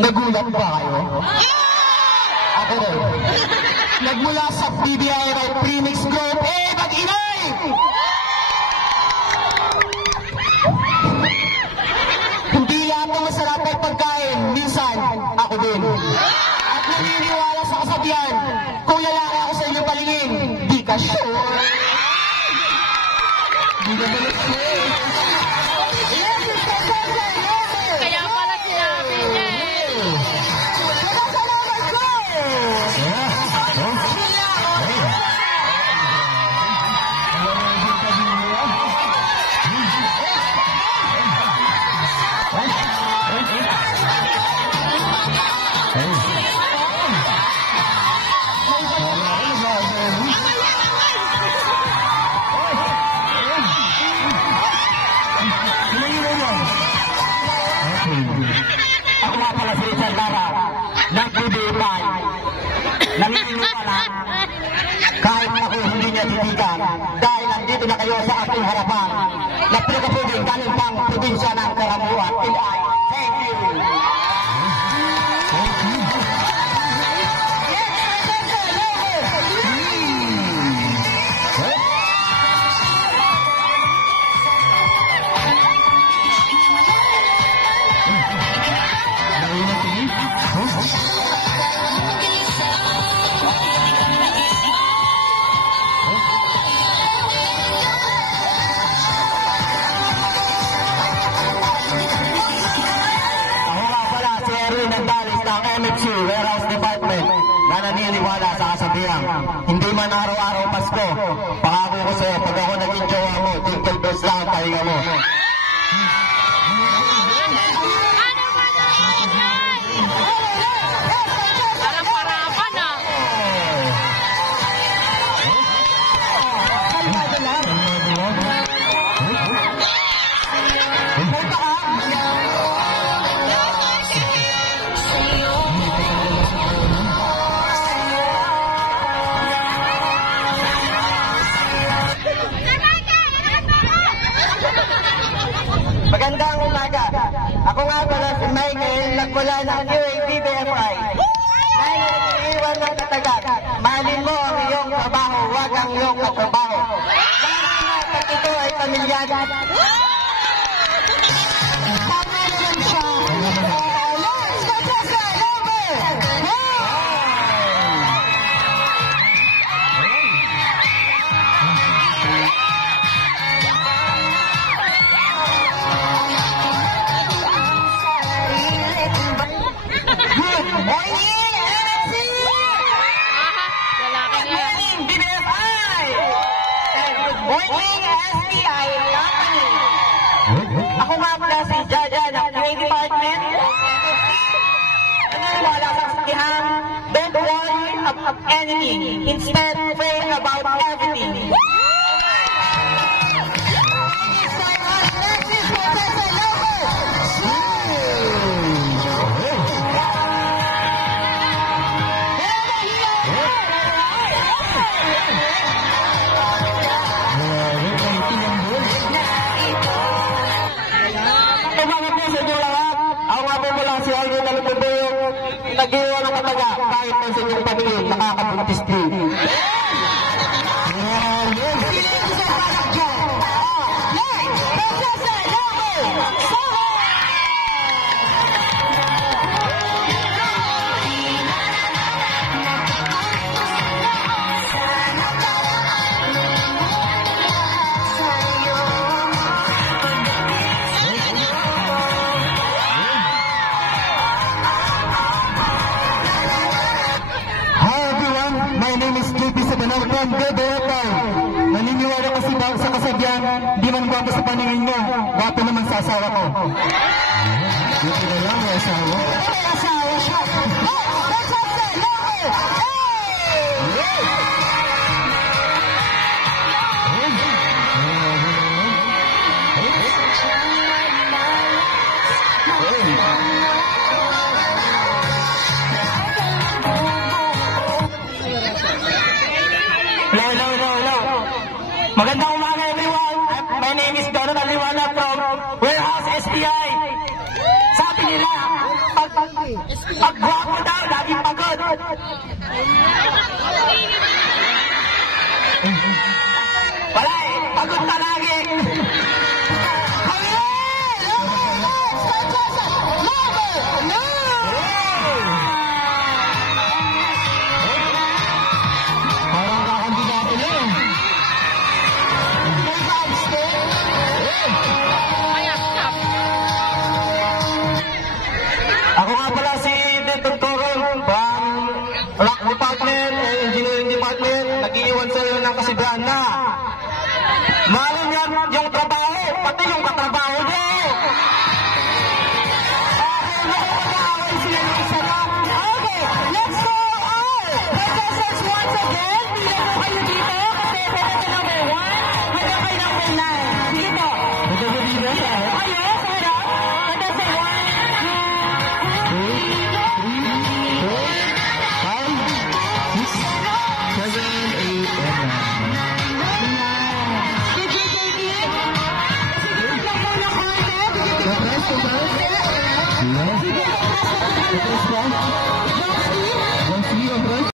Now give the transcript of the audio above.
Nagulat ba kayo? Ako rin. Nagmula sa PBI by Premix Group, mag-inay! Hindi lang ang masarap ay pagkain, minsan ako din. At naniniwala sa kasabihan, kung lalaki ako sa inyong palingin, di ka sure. Di ka balik sure. Kaya pala sinabi niya eh. Ako nga pala si Richard Lara ng PBI. Naniniwala kahit ako hindi niya titigan dahil nandito na kayo sa aking harapan na pinakapuging galing pang probinsya ng Karamuan. Thank you. Warehouse Department na naniniwala sa kasabihan. Hindi man araw-araw Pasko, pangako ko sa'yo, pag ako naging jowa mo, jingle bells lang ang pahinga mo. Parang parapan ah. Magandang umaga. Ako nga pala si Michael, nagmula ng UABBFI. Dahil nag-iiwan ng katagat, mahalin mo ang iyong trabaho, huwag ang iyong katrabaho. Lalo na pag ito ay pamilyado. Tama naman siya. Ako nga pala si Jaja ng QA Department. Naniniwala sa kasabihan, don't worry about anything. Instead, pray about everything. Nag-iwan ng kataga kahit man sa inyong pamilya nakakabuntis din. Naniniwala kasi sa kasabihan, di man gwapo sa paningin mo, gwapo naman sa asawa ko. Buti na lang, may asawa. May asawa siya. Magandang umaga everyone. My name is Donald Aliwana from Warehouse SPI. Sabi nila, pag Pag gwapo daw, laging pagod. Wala eh, pagod na lagi. Parang kakandidato na eh. Ako nga pala si Dr. Toron, Rock Department, Engineering Department, nag-iiwan sa iyo ng kasigahan na. Mahal niya yung trabaho, pati yung katrabaho niyo. Okay, let's go all! Contestants, once again, pila po kayo dito kasi pwede number 1 hanggang kay number 9. Dito. Kayo,